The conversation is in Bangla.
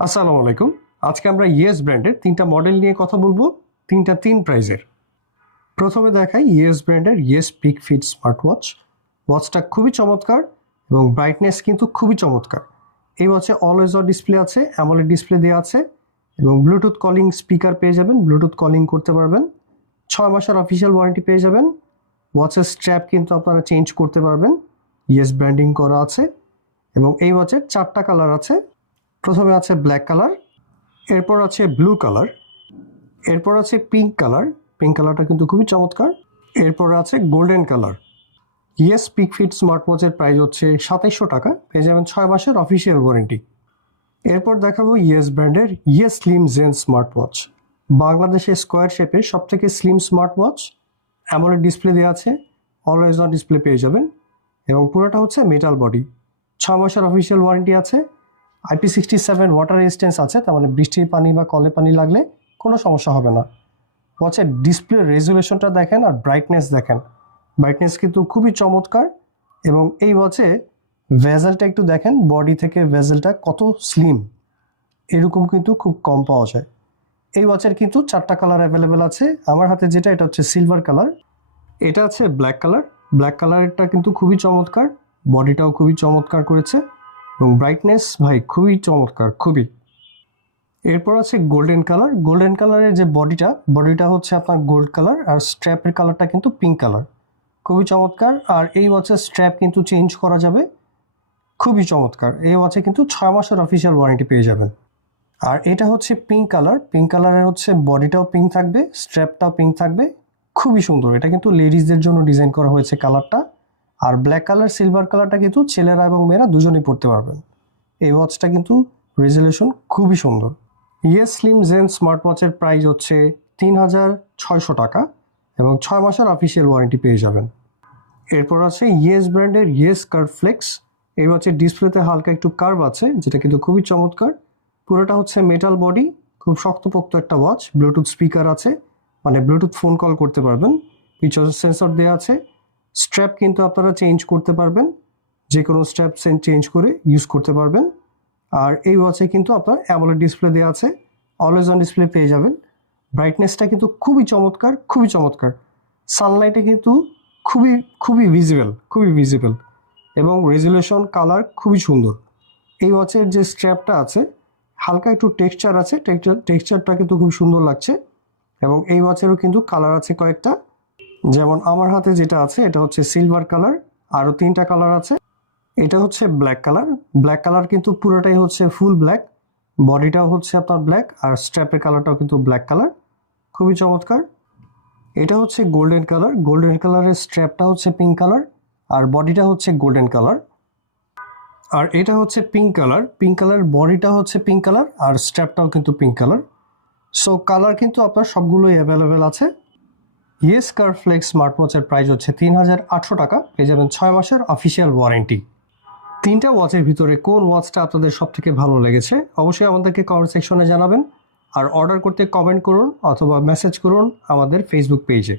আসসালামু আলাইকুম। আজকে আমরা ইয়েস ব্র্যান্ডের তিনটা মডেল নিয়ে কথা বলবো, তিনটা তিন প্রাইজের। প্রথমে দেখাই ইয়েস ব্র্যান্ডের Yes pick fit smart watch. ওয়াচটা খুবই চমৎকার এবং ব্রাইটনেস কিন্তু খুবই চমৎকার। এই ওয়াচে অলওয়েজ অন ডিসপ্লে আছে, অ্যামোলেড ডিসপ্লে দেওয়া আছে এবং ব্লুটুথ কলিং স্পিকার পেয়ে যাবেন, ব্লুটুথ কলিং করতে পারবেন। 6 মাসের অফিসিয়াল ওয়ারেন্টি পেয়ে যাবেন। ওয়াচের স্ট্র্যাপ কিন্তু আপনারা চেঞ্জ করতে পারবেন, ইয়েস ব্র্যান্ডিং করা আছে। এবং এই ওয়াচের 4টা কালার আছে। প্রথমে আছে ব্ল্যাক কালার, এরপর আছে ব্লু কালার, এরপর আছে পিঙ্ক কালার। পিঙ্ক কালারটা কিন্তু খুবই চমৎকার। এরপর আছে golden colour. Yes pick fit smart ওয়াচের প্রাইস হচ্ছে 2700 টাকা, পেয়ে যাবেন 6 মাসের অফিসিয়াল ওয়ারেন্টি। এরপর দেখাবো ইয়েস ব্র্যান্ডের yes slim gen smart watch. বাংলাদেশে স্কোয়ার শেপের সবথেকে slim smart watch, AMOLED display দেওয়া আছে, অলওয়েজ অন ডিসপ্লে পেয়ে যাবেন এবং পুরোটা হচ্ছে মেটাল বডি। 6 মাসের অফিসিয়াল ওয়ারেন্টি আছে। IP67 ওয়াটার রেজিস্ট্যান্স আছে, তার মানে বৃষ্টির পানি বা কলে পানি লাগলে কোনো সমস্যা হবে না। ওয়াচের ডিসপ্লে রেজুলেশনটা দেখেন আর ব্রাইটনেস দেখেন, ব্রাইটনেস কিন্তু খুবই চমৎকার। এবং এই ওয়াচে ভেজেলটা একটু দেখেন, বডি থেকে ভেজেলটা কত স্লিম, এরকম কিন্তু খুব কম পাওয়া যায়। এই ওয়াচের কিন্তু 4টা কালার অ্যাভেলেবেল আছে। আমার হাতে যেটা, এটা হচ্ছে সিলভার কালার, এটা আছে ব্ল্যাক কালার। ব্ল্যাক কালারটা কিন্তু খুবই চমৎকার, বডিটাও খুবই চমৎকার করেছে এবং ব্রাইটনেস ভাই খুবই চমৎকার, খুবই। এরপর আছে গোল্ডেন কালার। গোল্ডেন কালারের যে বডিটা হচ্ছে আপনার গোল্ড কালার আর স্ট্র্যাপের কালারটা কিন্তু পিঙ্ক কালার, খুবই চমৎকার। আর এই ওয়াচের স্ট্র্যাপ কিন্তু চেঞ্জ করা যাবে, খুবই চমৎকার। এই ওয়াচে কিন্তু 6 মাসের অফিসিয়াল ওয়ারেন্টি পেয়ে যাবেন। আর এটা হচ্ছে পিঙ্ক কালার। পিঙ্ক কালারের হচ্ছে বডিটাও পিঙ্ক থাকবে, স্ট্র্যাপটাও পিঙ্ক থাকবে, খুবই সুন্দর। এটা কিন্তু লেডিসদের জন্য ডিজাইন করা হয়েছে কালারটা। আর ব্ল্যাক কালার সিলভার কালারটা কিন্তু ছেলেরা এবং মেয়েরা দুজনেই পরতে পারবেন। এই ওয়াচটা কিন্তু রেজুলেশন খুবই সুন্দর। ইয়েস স্লিম জেন স্মার্ট ওয়াচের প্রাইস হচ্ছে 3600 টাকা এবং 6 মাসের অফিসিয়াল ওয়ারেন্টি পেয়ে যাবেন। এরপর আছে ইয়েস ব্র্যান্ডের ইয়েস কার্ভ ফ্লেক্স। এই ওয়াচের ডিসপ্লেতে হালকা একটু কার্ভ আছে, যেটা কিন্তু খুবই চমৎকার। পুরোটা হচ্ছে মেটাল বডি, খুব শক্তপোক্ত একটা ওয়াচ। ব্লুটুথ স্পিকার আছে, মানে ব্লুটুথ ফোন কল করতে পারবেন। পিছনে সেন্সর দেওয়া আছে। স্ট্র্যাপ কিন্তু আপনারা চেঞ্জ করতে পারবেন, যে কোনো স্ট্র্যাপ চেঞ্জ করে ইউজ করতে পারবেন। আর এই ওয়াচে কিন্তু আপনার অ্যামোলেড ডিসপ্লে দেওয়া আছে, অলওয়েজ অন ডিসপ্লে পেয়ে যাবেন। ব্রাইটনেসটা কিন্তু খুবই চমৎকার, খুবই চমৎকার। সানলাইটে কিন্তু খুবই খুবই ভিজিবল এবং রেজুলেশন কালার খুবই সুন্দর। এই ওয়াচের যে স্ট্র্যাপটা আছে হালকা একটু টেক্সচার আছে, টেক্সচারটা কিন্তু খুব সুন্দর লাগছে। এবং এই ওয়াচেরও কিন্তু কালার আছে কয়েকটা, যেমন আমার হাতে যেটা আছে এটা হচ্ছে সিলভার কালার, আরও 3টা কালার আছে। এটা হচ্ছে ব্ল্যাক কালার। ব্ল্যাক কালার কিন্তু পুরোটাই হচ্ছে ফুল ব্ল্যাক, বডিটাও হচ্ছে আপনার ব্ল্যাক আর স্ট্র্যাপের কালারটাও কিন্তু ব্ল্যাক কালার, খুবই চমৎকার। এটা হচ্ছে গোল্ডেন কালার। গোল্ডেন কালারের স্ট্র্যাপটা হচ্ছে পিঙ্ক কালার আর বডিটা হচ্ছে গোল্ডেন কালার। আর এটা হচ্ছে পিঙ্ক কালার। পিঙ্ক কালার বডিটা হচ্ছে পিঙ্ক কালার আর স্ট্র্যাপটাও কিন্তু পিঙ্ক কালার। সো কালার কিন্তু আপনার সবগুলোই অ্যাভেলেবেল আছে। ইয়েস কার্ভ ফ্লেক্স স্মার্ট ওয়াচের প্রাইস হচ্ছে 3800 টাকা, পেয়ে যাবেন 6 মাসের অফিসিয়াল ওয়ারেন্টি। 3টা ওয়াচের ভিতরে কোন ওয়াচটা আপনাদের সব থেকে ভালো লেগেছে অবশ্যই আমাদেরকে কমেন্ট সেকশনে জানাবেন। আর অর্ডার করতে কমেন্ট করুন অথবা মেসেজ করুন আমাদের ফেসবুক পেজে।